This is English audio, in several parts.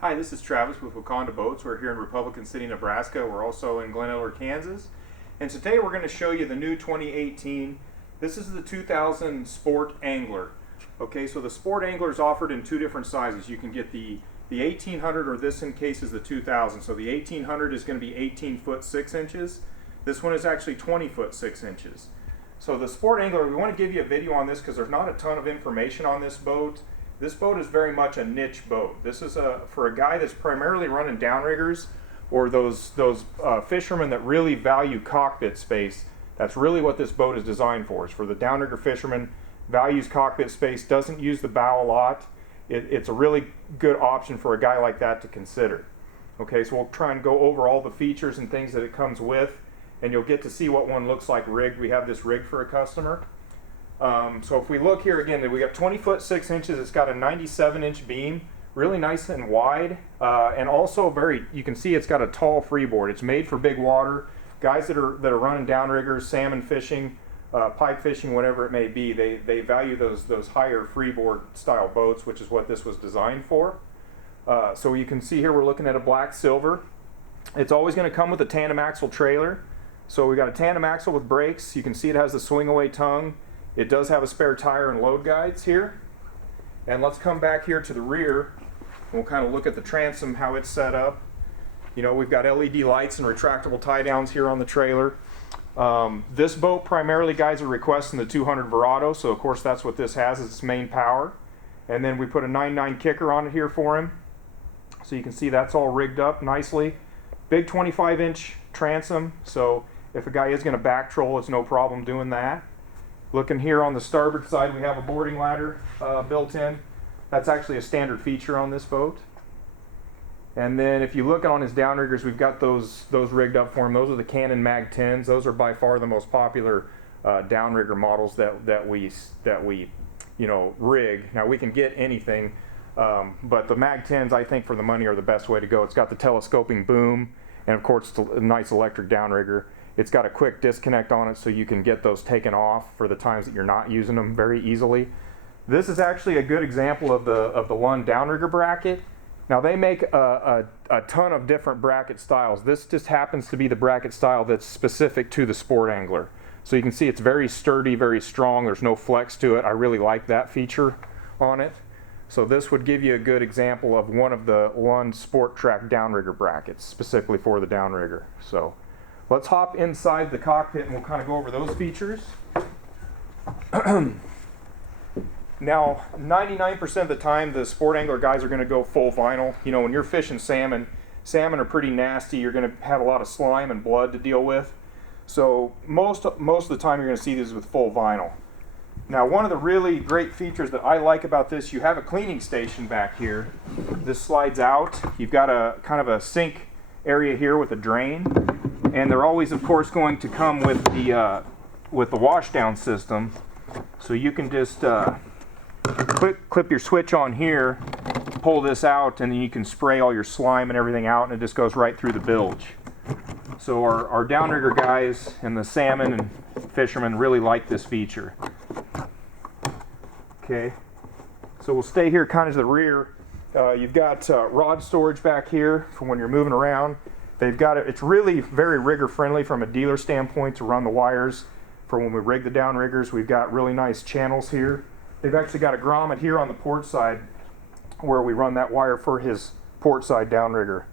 Hi, this is Travis with Wakanda Boats. We're here in Republican City, Nebraska. We're also in Glen Eller, Kansas. And today we're going to show you the new 2018. This is the 2000 Sport Angler. Okay, so the Sport Angler is offered in two different sizes. You can get the 1800, or this in case is the 2000. So the 1800 is going to be 18 foot 6 inches. This one is actually 20 foot 6 inches. So the Sport Angler, we want to give you a video on this because there's not a ton of information on this boat. This boat is very much a niche boat. This is for a guy that's primarily running downriggers, or those fishermen that really value cockpit space. That's really what this boat is designed for. It's for the downrigger fisherman, values cockpit space, doesn't use the bow a lot. It's a really good option for a guy like that to consider. Okay, so we'll try and go over all the features and things that it comes with, and you'll get to see what one looks like rigged. We have this rigged for a customer. So if we look here again, we got 20 foot 6 inches. It's got a 97-inch beam, really nice and wide, and also you can see it's got a tall freeboard. It's made for big water. Guys that are running downriggers, salmon fishing, pike fishing, whatever it may be, they value those higher freeboard style boats, which is what this was designed for. So you can see here we're looking at a black silver. It's always going to come with a tandem axle trailer. So we got a tandem axle with brakes. You can see it has the swing away tongue. It does have a spare tire and load guides here. And let's come back here to the rear. We'll kind of look at the transom, how it's set up. You know, we've got LED lights and retractable tie downs here on the trailer. This boat primarily, guys are requesting the 200 Verado, so of course that's what this has as its main power. And then we put a 9.9 kicker on it here for him. So you can see that's all rigged up nicely. Big 25-inch transom, so if a guy is going to back troll, it's no problem doing that. Looking here on the starboard side, we have a boarding ladder built in. That's actually a standard feature on this boat. And then if you look on his downriggers, we've got those rigged up for him. Those are the Canon Mag 10s. Those are by far the most popular downrigger models that we rig. Now we can get anything, but the Mag 10s, I think, for the money are the best way to go. It's got the telescoping boom, and of course it's a nice electric downrigger. It's got a quick disconnect on it, so you can get those taken off for the times that you're not using them very easily. This is actually a good example of the Lund downrigger bracket. Now they make a ton of different bracket styles. This just happens to be the bracket style that's specific to the Sport Angler. So you can see it's very sturdy, very strong. There's no flex to it. I really like that feature on it. So this would give you a good example of one of the Lund Sport Track downrigger brackets, specifically for the downrigger. So let's hop inside the cockpit and we'll kind of go over those features. Now, 99% of the time, the Sport Angler guys are going to go full vinyl. You know, when you're fishing salmon are pretty nasty. You're going to have a lot of slime and blood to deal with. So most of the time, you're going to see these with full vinyl. Now, one of the really great features that I like about this, you have a cleaning station back here. This slides out. You've got a kind of a sink area here with a drain. And they're always, of course, going to come with the washdown system. So you can just clip your switch on here, pull this out, and then you can spray all your slime and everything out, and it just goes right through the bilge. So our downrigger guys and the salmon and fishermen really like this feature. Okay, so we'll stay here kind of to the rear. You've got rod storage back here for when you're moving around. They've got it. It's really very rigger friendly from a dealer standpoint to run the wires for when we rig the downriggers. We've got really nice channels here. They've actually got a grommet here on the port side where we run that wire for his port side downrigger.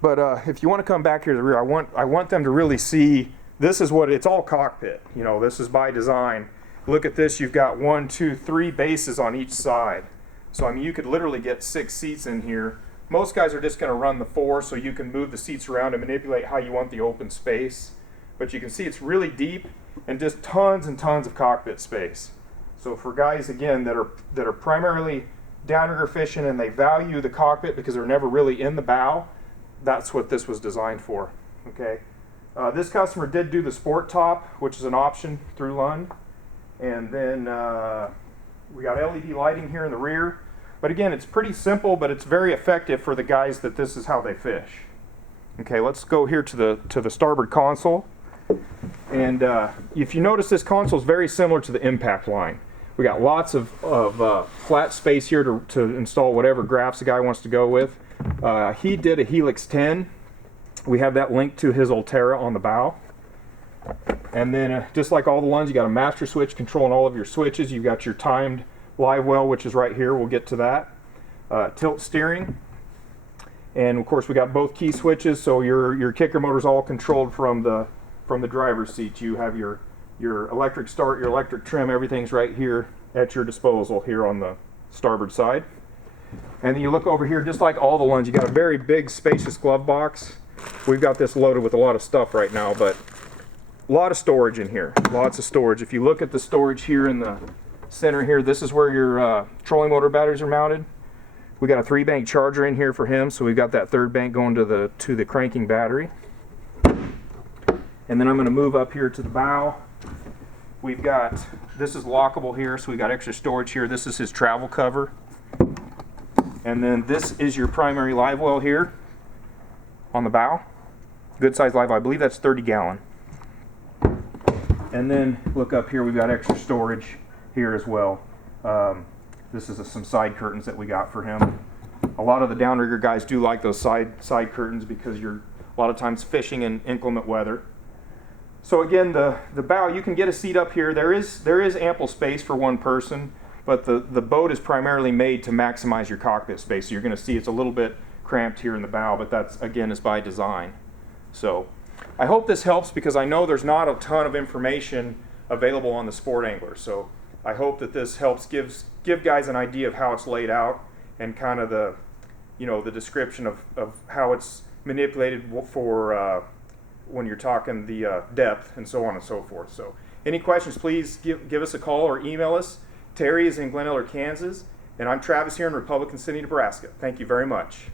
But if you want to come back here to the rear, I want them to really see this is what it's all cockpit. You know, this is by design. Look at this. You've got 1, 2, 3 bases on each side. So I mean, you could literally get 6 seats in here. Most guys are just going to run the 4, so you can move the seats around and manipulate how you want the open space. But you can see it's really deep and just tons and tons of cockpit space. So for guys, again, that are primarily downrigger fishing and they value the cockpit because they're never really in the bow, that's what this was designed for. Okay. This customer did do the sport top, which is an option through Lund. And then we got LED lighting here in the rear. But again, it's pretty simple, but it's very effective for the guys that this is how they fish. Okay, let's go here to the starboard console. And if you notice, this console is very similar to the impact line. We got lots of flat space here to install whatever graphs the guy wants to go with. He did a Helix 10. We have that linked to his Ulterra on the bow. And then just like all the Lunds, you got a master switch controlling all of your switches. You've got your timed live well, which is right here. We'll get to that. Tilt steering. And of course we got both key switches, so your kicker motor's all controlled from the driver's seat. You have your electric start, your electric trim, everything's right here at your disposal here on the starboard side. And then you look over here, just like all the Lunds, you got a very big spacious glove box. We've got this loaded with a lot of stuff right now, but a lot of storage in here, lots of storage. If you look at the storage here in the center here, this is where your trolling motor batteries are mounted. We got a 3-bank charger in here for him, so we've got that 3rd bank going to the cranking battery. And then I'm going to move up here to the bow. We've got, this is lockable here, so we've got extra storage here. This is his travel cover. And then this is your primary live well here on the bow. Good size live well, I believe that's 30 gallon. And then look up here, we've got extra storage here as well. This is some side curtains that we got for him. A lot of the downrigger guys do like those side curtains because you're a lot of times fishing in inclement weather. So again, the bow, you can get a seat up here. There is ample space for one person, but the boat is primarily made to maximize your cockpit space. So you're going to see it's a little bit cramped here in the bow, but that's, again, is by design. So I hope this helps because I know there's not a ton of information available on the Sport Angler. So I hope that this helps give guys an idea of how it's laid out and kind of the description of how it's manipulated for when you're talking the depth and so on and so forth. So any questions, please give us a call or email us. Terry is in Glen Eller, Kansas, and I'm Travis here in Republican City, Nebraska. Thank you very much.